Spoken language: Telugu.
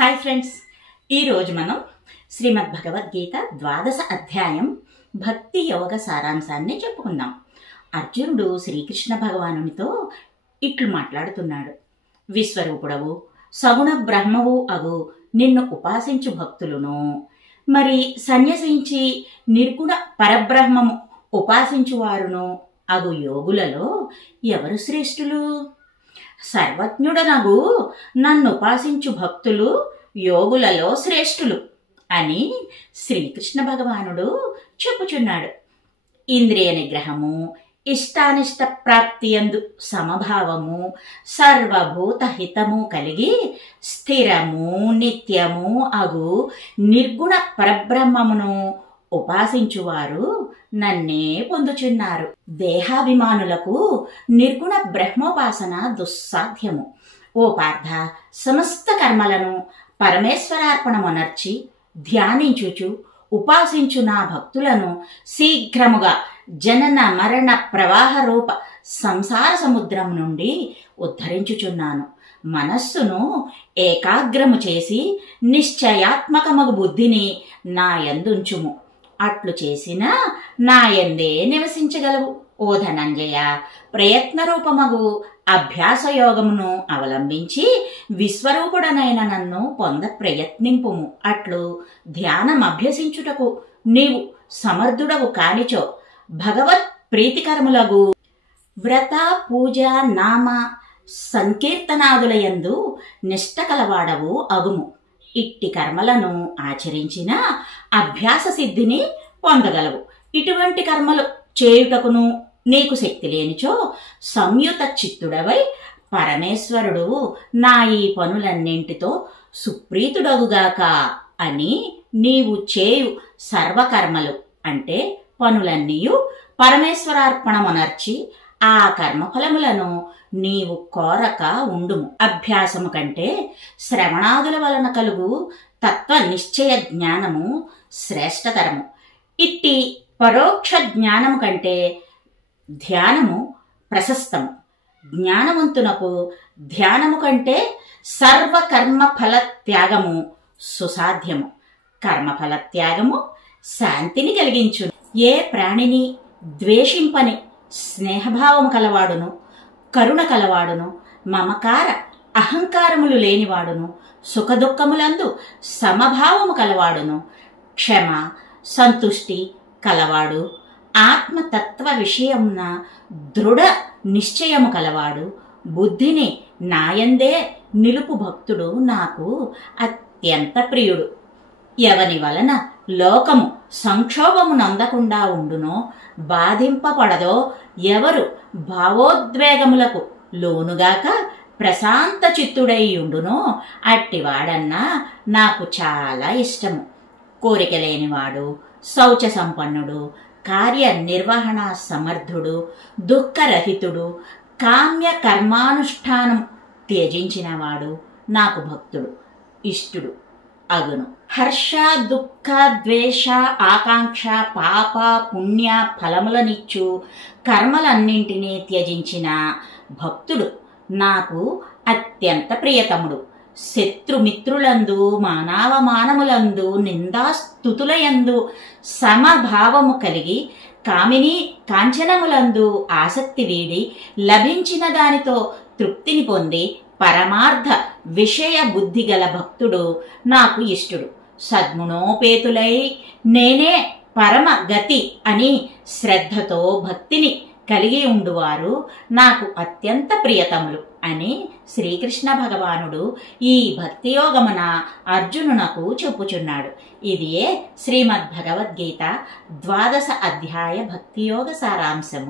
హాయ్ ఫ్రెండ్స్, ఈరోజు మనం శ్రీమద్ భగవద్గీత ద్వాదశ అధ్యాయం భక్తి యోగ సారాంశాన్ని చెప్పుకుందాం. అర్జునుడు శ్రీకృష్ణ భగవానునితో ఇట్లు మాట్లాడుతున్నాడు. విశ్వరూపుడవు సగుణ బ్రహ్మవు అగు నిన్ను ఉపాసించు భక్తులను మరి సన్యసించి నిర్గుణ పరబ్రహ్మము ఉపాసించువారును అగు యోగులలో ఎవరు శ్రేష్ఠులు? సర్వజ్ఞుడనగు నన్నుపాసించు భక్తులు యోగులలో శ్రేష్ఠులు అని శ్రీకృష్ణ భగవానుడు చెప్పుచున్నాడు. ఇంద్రియ నిగ్రహము, ఇష్టానిష్ట ప్రాప్తియందు సమభావము, సర్వభూత హితము కలిగి స్థిరము నిత్యము అగు నిర్గుణ పరబ్రహ్మమును ఉపాసించువారు నన్నే పొందుచున్నారు. దేహాభిమానులకు నిర్గుణ బ్రహ్మోపాసన దుస్సాధ్యము. ఓ పార్థ, సమస్త కర్మలను పరమేశ్వరార్పణమునర్చి ధ్యానించుచు ఉపాసించు నా భక్తులను శీఘ్రముగా జనన మరణ ప్రవాహ రూప సంసార సముద్రం నుండి ఉద్ధరించుచున్నాను. మనస్సును ఏకాగ్రము చేసి నిశ్చయాత్మకమగు బుద్ధిని నా యందుంచుము. అట్లు చేసిన నా యందే నివసించగలవు. ఓ ధనంజయ, ప్రయత్నరూపమగు అభ్యాసయోగమును అవలంబించి విశ్వరూపుడనైన నన్ను పొంద ప్రయత్నింపుము. అట్లు ధ్యానం అభ్యసించుటకు నీవు సమర్థుడవు కానిచో భగవత్ ప్రీతికరములగు వ్రత పూజ నామ సంకీర్తనాదులయందు నిష్ట కలవాడవు అగుము. ఇట్టి కర్మలను ఆచరించిన అభ్యాస సిద్ధిని పొందగలవు. ఇటువంటి కర్మలు చేయుటకును నీకు శక్తి లేనిచో సంయుత చిత్తుడవై పరమేశ్వరుడు నా ఈ పనులన్నింటితో సుప్రీతుడగుగాక అని నీవు చేయు సర్వకర్మలు అంటే పనులన్నీయు పరమేశ్వరార్పణమునర్చి ఆ కర్మఫలములను నీవు కోరక ఉండుము. అభ్యాసము కంటే శ్రవణాదుల వలన కలుగు తత్వ నిశ్చయ జ్ఞానము శ్రేష్టతరము. ఇట్టి పరోక్ష జ్ఞానము కంటే ధ్యానము ప్రశస్తము. జ్ఞానవంతునకు ధ్యానము కంటే సర్వకర్మ ఫల త్యాగము సుసాధ్యము. కర్మఫల త్యాగము శాంతిని కలిగించు. ఏ ప్రాణిని ద్వేషింపని స్నేహభావము కలవాడును, కరుణ కలవాడును, మమకార అహంకారములు లేనివాడును, సుఖదుఖములందు సమభావము కలవాడును, క్షమ సంతుష్టి కలవాడు, ఆత్మతత్వ విషయమున దృఢ నిశ్చయము కలవాడు, బుద్ధిని నాయందే నిలుపు భక్తుడు నాకు అత్యంత ప్రియుడు. ఎవని వలన లోకము సంక్షోభము నందకుండా ఉండునో, బాధింపబడదో, ఎవరు భావోద్వేగములకు లోనుగాక ప్రశాంత చిత్తుడై ఉండునో అట్టివాడన్నా నాకు చాలా ఇష్టము. కోరిక లేనివాడు, శౌచ సంపన్నుడు, కార్యనిర్వహణ సమర్థుడు, దుఃఖరహితుడు, కామ్య కర్మానుష్ఠానం త్యజించినవాడు నాకు భక్తుడు ఇష్టుడు అగును. హర్ష దుఃఖ ద్వేష ఆకాంక్ష పాప పుణ్య ఫలములనిచ్చు కర్మలన్నింటినీ త్యజించిన భక్తుడు నాకు అత్యంత ప్రియతముడు. శత్రుమిత్రులందు మానవమానములందు నిందాస్తుతులయందు సమభావము కలిగి కామిని కాంచనములందు ఆసక్తి వీడి లభించిన దానితో తృప్తిని పొంది పరమార్థ విషయ బుద్ధి గల భక్తుడు నాకు ఇష్టుడు. సద్గుణోపేతులై నేనే పరమ గతి అని శ్రద్ధతో భక్తిని కలిగి ఉండువారు నాకు అత్యంత ప్రియతములు అని శ్రీకృష్ణ భగవానుడు ఈ భక్తియోగమున అర్జునునకు చెప్పుచున్నాడు. ఇదియే శ్రీమద్ భగవద్గీత ద్వాదశ అధ్యాయ భక్తియోగ సారాంశము.